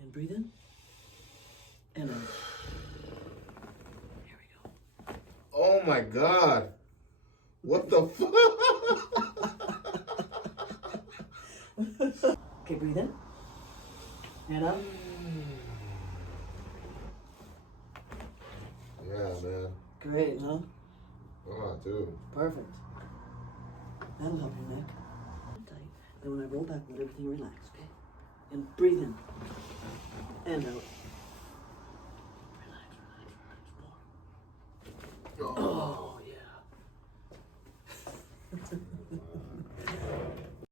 And breathe in. And out. Here we go. Oh my God. What the fuck? Okay, breathe in. And out. Yeah, man. Great, huh? Oh, dude. Perfect. That'll help your neck. Tight. Then when I roll back, let everything relax, okay? And breathe in. And out.